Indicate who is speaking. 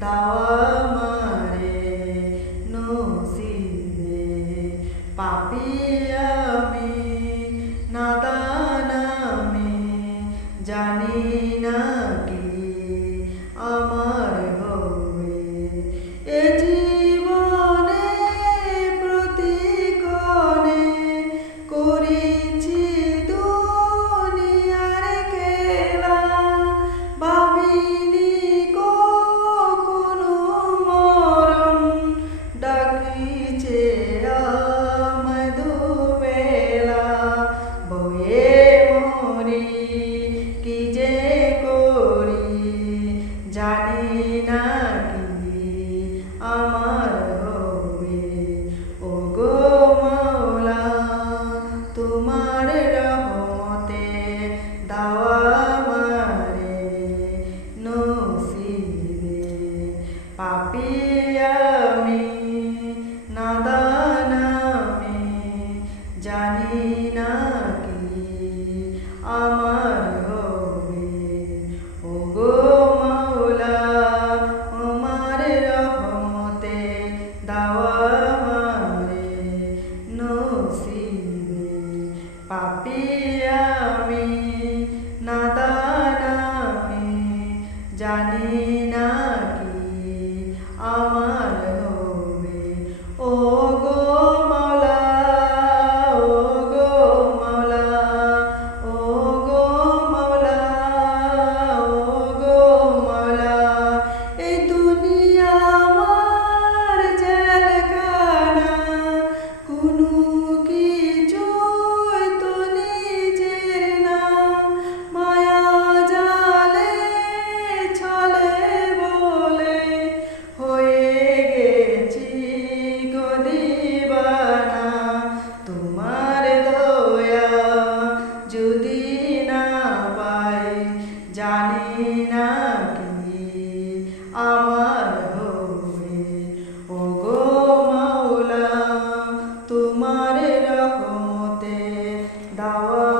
Speaker 1: Dawa. জানি না Oh.